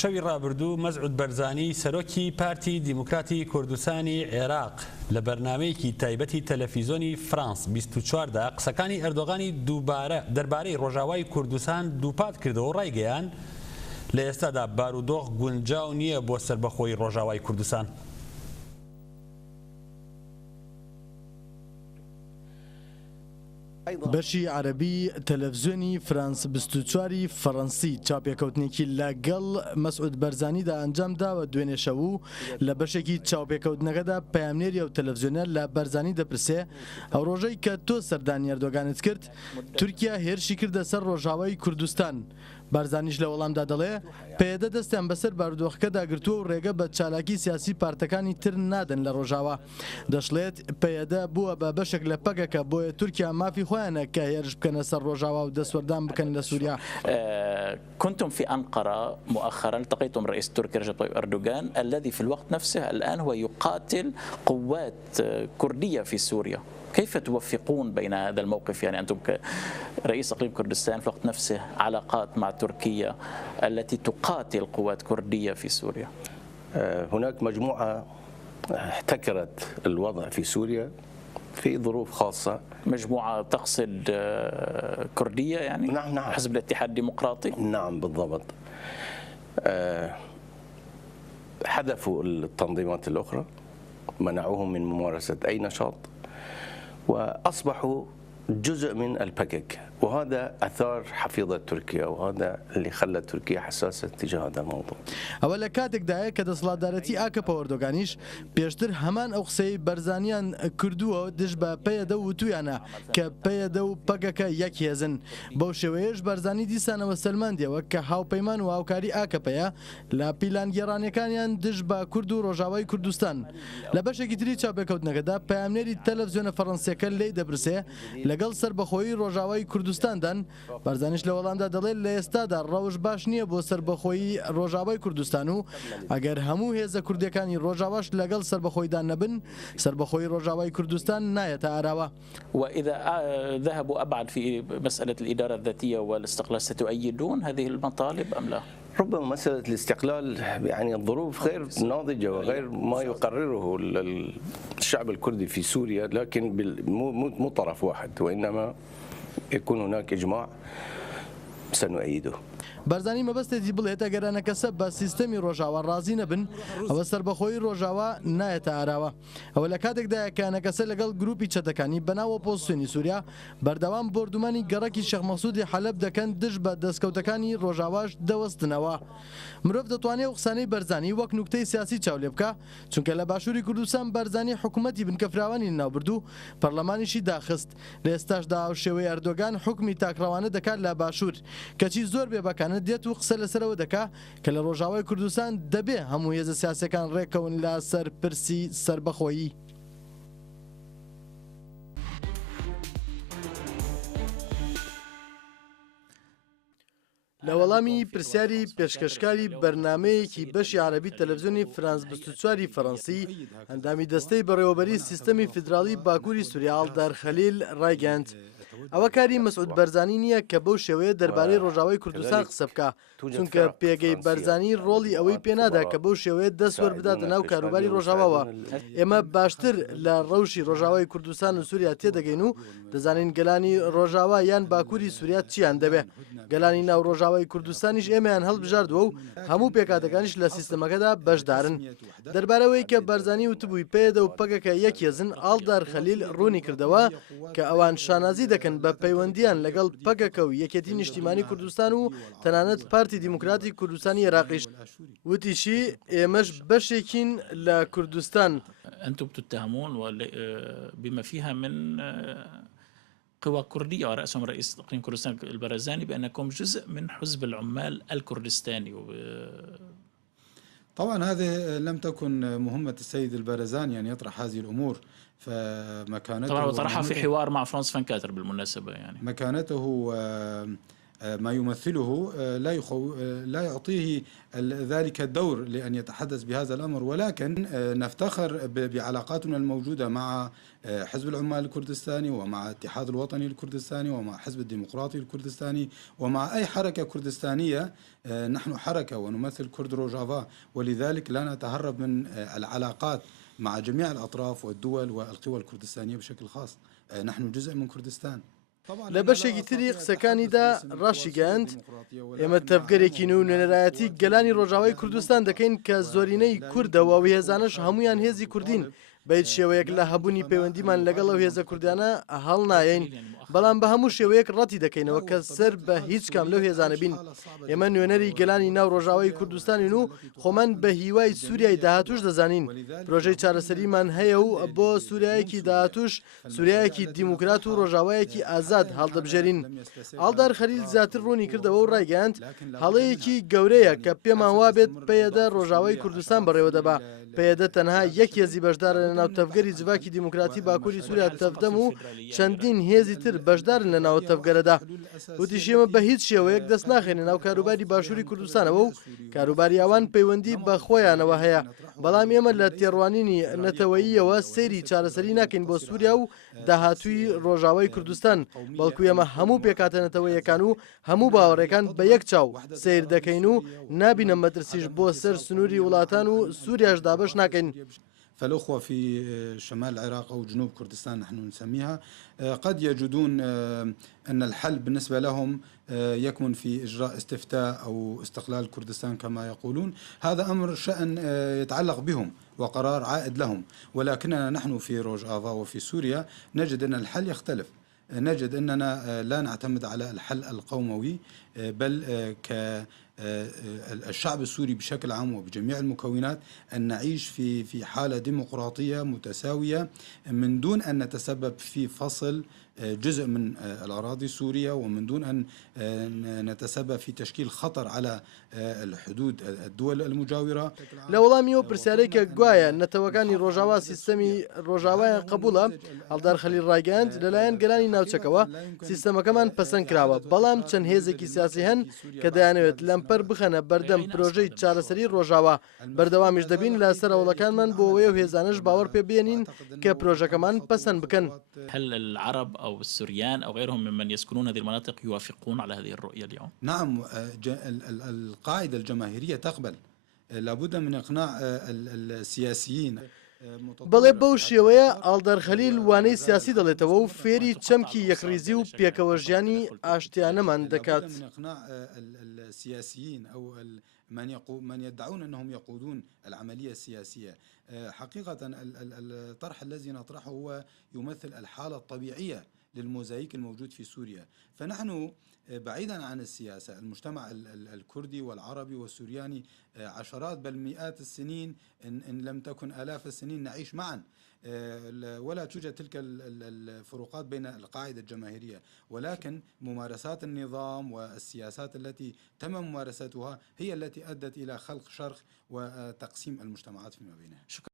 شەوی ڕابردوو مەزعود بەرزانی سەرۆکی پارتی دیموکراتی کوردستانی عێراق لە بەرنامەیەکی تایبەتی تەلەڤیزۆنی فرانس 24دا قسەکانی ئەردۆغانی دەربارەی ڕۆژاوای کوردستان دووپات کردەوە و ڕایگەیان لە ئێستادا بارودۆخ گونجاو نییە بۆ سەربەخۆی ڕۆژاوای کوردستان. بەشی عەرەبی تەلەڤیزۆنی فرانس 24 فەڕەنسی چاوپێکەوتنێکی لەگەڵ مەسعود بەرزانیدا ئەنجام داوە دوێنێ شەو لە بەشێکی چاوپێکەوتنەکەدا پەیامنێری ئەو تەلەڤیزۆنە لە بەرزانی دەپرسێ ئەو ڕۆژەی کە تۆ سەردانی ئەردۆغانت کرد تورکیا هێرشی کردە سەر ڕۆژاوای کوردستان. بارزانیش لە وەڵامدا دەڵێ پێدە دەستیان بەسەر بارودۆخەکەدا گرتووە و ڕێگە بە چالاکی سیاسی پارتەکانی تر نادەن لە ڕۆژاوا. دەشڵێت پێدە بووە بە بەشێک لە پەگەکە بۆیە تورکیا مافی خۆیانە کە هێرش بکەنە سەر ڕۆژاوا و دەسوەردان بکەن لە سووریا. كنتم في أنقرة مؤخرا التقيتم رئيس تركيا رجب طيب أردوغان الذي في الوقت نفسه الآن هو يقاتل قوات كردية في سوريا. كيف توفقون بين هذا الموقف؟ يعني أنتم كرئيس إقليم كردستان في الوقت نفسه علاقات مع تركيا التي تقاتل قوات كردية في سوريا. هناك مجموعة احتكرت الوضع في سوريا في ظروف خاصة. مجموعة تقصد كردية يعني؟ نعم. حزب الاتحاد الديمقراطي؟ نعم بالضبط. حذفوا التنظيمات الأخرى، منعوهم من ممارسة أي نشاط، وأصبحوا جزء من البكك، وهذا أثار حفيظة تركيا، وهذا اللي خلى تركيا حساسة تجاه هذا الموضوع. ئەوە لە کاتێکدایە کە دەسەڵاتدارەتی ئاکەپە ئەردۆغانیش پێشتر هەمان ئەو قسەی بەرزانیان کردووە دژ بە پەیەدە و وتویانە کە پەیەدە و پەگەکە یەک هێزن. بەو شێوەیەش بەرزانی دیسانەوە سەلماندیەوە کە هاوپەیمان و هاوکاری ئاکەپەیە لە پیلانگێڕانەکانیان دژ بە کورد و ڕۆژاوای کوردستان. لە بەشێکی تری چاوپێکەوتنەکەدا پەیامنێری تەلەڤیزۆنە فەڕەنسیەکە لێی دەپرسێ لەگەڵ سەربەخۆیی ڕۆژاوای کوردستاندان. بەرزانیش لە وەڵامدا دەڵێت لە ئێستادا ڕەوش باش نییە بۆ سەربەخۆیی ڕۆژاوای کوردستان و ئەگەر هەموو هێزە کوردەکانی ڕۆژاواش لەگەڵ سەربەخۆیدان نەبن سەربەخۆیی ڕۆژاوای کوردستان نایەتە ئاراوە. وإذا ذهبوا أبعد في مسألة الإدارة الذاتية والاستقلال ستؤيدون هذه المطالب أم لا؟ ربما مسألة الاستقلال يعني الظروف غير ناضجة وغير ما يقرره الشعب الكردي في سوريا، لكن مو طرف واحد، وإنما يكون هناك إجماع سنؤيده. بەرزانی مەبەستێتی بڵێت ئەگەرانە کەسە بە سیستەمی ڕۆژاوا ڕازی نەبن ئەوە سەربەخۆیی ڕۆژاوا نایەتە ئاراوە. ئەوە لە کاتێکدایە کە کەسە لەگەڵ گروپی چەتەکانی بەناو ئۆپۆزیسیۆنی سووریا بەردەوام بردومانی گەڕەکی شێخ مەسعودی حەلەب دەکەن دژ بە دەستکەوتەکانی ڕۆژاواش دەوەستنەوە. مرۆڤ دەتوانێت قسانەی بەرزانی وەک نوکتەی سیاسی چاو لێ بکە چونکە لە باشووری کوردستان بەرزانی حکوومەتی بنکەفراوانی ناوبردوو پەرلەمانیشی داخست. لە ئێستاشدا ئەو شێوەی ئەردۆغان حکمی تاکڕەوانە دەکات لە باشوور کەچی زۆر بێبەکانە دێت و قسە لەسەرەوە دەکا کە لە ڕۆژاوای کوردستان دەبێ هەموو هێزە سیاسەکان ڕێکەون لە سەر پرسی سەربەخۆیی. لە وەڵامی پرسیاری پێشکەشکاری بەرنامەیەکی بەشی عەرەبی تەلەڤیزۆنی فرانس 24 فەڕەنسی ئەندامی دەستەی بەڕێوەبەری سیستەمی فیدراڵی باکووری سووریا ئالدار خەلیل ڕایگەاند ئەوە کاری مەسعود بەرزانی نییە کە بەو شێوەیە دەربارەی ڕۆژاوای کوردستان قسە بکە چونکە پێگەی بەرزانی ڕۆڵی ئەوەی پێنادا کە بەو شێوەیە دەستوەر بداتە ناو کاروباری ڕۆژاواوە. ئێمە باشتر لە ڕەوشی ڕۆژاوای کوردستان و سووریا تێدەگەین و دەزانین گەلانی ڕۆژاوا یان باکووری سووریا چیان دەبێ. گەلانی ناو ڕۆژاوای کوردستانیش ئێمەیان هەڵبژاردووە و هەموو پێکاتەکانیش لە سیستەمەکەدا بەشدارن. دەربارەوەی کە بەرزانی وتبووی پێدە و پەگەکە یەک هێزن ئالدار خەلیل ڕوونی کردەوە کە ئەوان شانازی دەکەن بە پەیوەندیان لەگەڵ پەگەکە و یەکێتی نیشتیمانی کوردستان و تەنانەت پارتی دیموکراتی کوردستانی عێراقیش. وتیشی ئێمەش بەشێکین لە کوردستان. أنتم تتهمون بما فيها من قوى كردية ورأسهم رئيس إقليم كردستان البرزاني بأنكم جزء من حزب العمال الكردستاني. طبعا هذه لم تكن مهمة السيد البرزاني أن يطرح هذه الأمور، فمكانته طبعا وطرحها في حوار مع فرانس فانكاتر بالمناسبة، يعني مكانته ما يمثله لا يعطيه ذلك الدور لأن يتحدث بهذا الأمر، ولكن نفتخر بعلاقاتنا الموجودة مع حزب العمال الكردستاني ومع الاتحاد الوطني الكردستاني ومع حزب الديمقراطي الكردستاني ومع أي حركة كردستانية. نحن حركة ونمثل كرد روجافا، ولذلك لا نتهرب من العلاقات مع جميع الأطراف والدول والقوى الكردستانية بشكل خاص. نحن جزء من كردستان. لە بەشێکی تری قسەکانیدا ڕاشی گەاند ئێمە تەفگەرێکی و نوێنەرایەتی گەلانی ڕۆژاوای کوردستان دەکەین کە زۆرینەی کوردەوە و هێزانش هەمویان هێزی کوردین بەیت شێوەیەک لە هەبوونی پەیوەندیمان لەگەڵ ئەو هێزە کوردانە هەڵ نایەین، بەڵام بە هەموو شێوەیەک ڕەتی دەکەینەوە کە سەر بە هیچ کام لەو هێزانە بین. ئێمە نوێنەری گەلانی ناو ڕۆژاوای کوردستانین و خۆمان بە هیوای سووریای داهاتوش دەزانین. پرۆژەی چارەسەریمان هەیە و بۆ سووریایەکی داهاتوش سووریایەکی دیموکرات و ڕۆژاوایەکی ئازاد هەڵدەبژێرین. ئاڵدار خەلیل زیاتر ڕوونی کردەوە و ڕایگەاند هەڵەیەکی گەورەیە کە پێمان وابێت پێیەدا ڕۆژاوای کوردستان بەڕێوە دەبا. پێدە تەنها یەک هێزی بەشدارە لە ناو تەفگەری جڤاکی دیموکراتی باکووری سووریا تەفدەم و چەندین هێزی تر بەشدارن لە ناو تەفگەرەدا. وتیشێمە بە هیچ شێوەیەک دەست ناخێنە ناو کاروباری باشووری کوردستانەوە و کاروباری ئەوان پەیوەندی بە خۆیانەوە هەیە، بەڵام ئێمە لە تێڕوانینی نەتەوەییەوە سەیری چارەسەری ناکەین بۆ سووریا و داهاتووی ڕۆژاوای کوردستان، بەڵکو ئێمە هەموو پێکاتەنەتەوەیەکان و هەموو باوەڕێکان بە یەک چاو سیر دەکەین و نابینە مەترسیش بۆ سەر سنووری وڵاتان و سووریاش دابش ناکەین. فالأخوة في شمال العراق أو جنوب كردستان نحن نسميها قد يجدون أن الحل بالنسبة لهم يكمن في إجراء استفتاء أو استقلال كردستان كما يقولون. هذا أمر شأن يتعلق بهم وقرار عائد لهم، ولكننا نحن في روجافا وفي سوريا نجد أن الحل يختلف. نجد أننا لا نعتمد على الحل القوموي، بل الشعب السوري بشكل عام وبجميع المكونات أن نعيش في حالة ديمقراطية متساوية من دون أن نتسبب في فصل جزء من الأراضي السورية ومن دون أن نتسبب في تشكيل خطر على الحدود الدول المجاورة. لە وەڵامیەوە پرسیارەی کە گوایە نەتەوەکانی ڕۆژاوا سیستەمی ڕۆژاوایان قبولە، ئەڵدار خەلیل ڕایگەاند لەلایەن گەلانی ناوچەکەوە سیستەمەکەمان پەسەند کراوە، بەڵام چەند هێزێکی سیاسی هەن کە دەیانەوێت لەمپەر بخەنە بەردەم پرۆژەی چارەسەری ڕۆژاوا. بەردەوامیش دەبین لە سەرەوڵەکانمان بۆ ئەوەیە و هێزانش باوەڕ پێ بێنین کە پرۆژەکەمان پەسەند بکەن. هل العرب أو السوريان أو غيرهم ممن يسكنون هذه المناطق يوافقون على هذه الرؤية اليوم؟ نعم، القاعدة الجماهيرية تقبل، لابد من إقناع السياسيين. بەڵێ بەو شێوەیە ئاڵدار خەلیل وانەی سیاسی دەڵێتەوە و فێری چەمکی یەکریزی و پێکەوە ژیانی ئاشتیانەمان دەکات. السياسيين أو من يدعون أنهم يقودون العملية السياسية. حقيقة الطرح الذي نطرحه هو يمثل الحالة الطبيعية للموزايك الموجود في سوريا. فنحن بعيدا عن السياسة، المجتمع الكردي والعربي والسورياني عشرات بل مئات السنين إن لم تكن آلاف السنين نعيش معا، ولا توجد تلك الفروقات بين القاعدة الجماهيرية، ولكن ممارسات النظام والسياسات التي تم ممارستها هي التي أدت إلى خلق شرخ وتقسيم المجتمعات فيما بينها.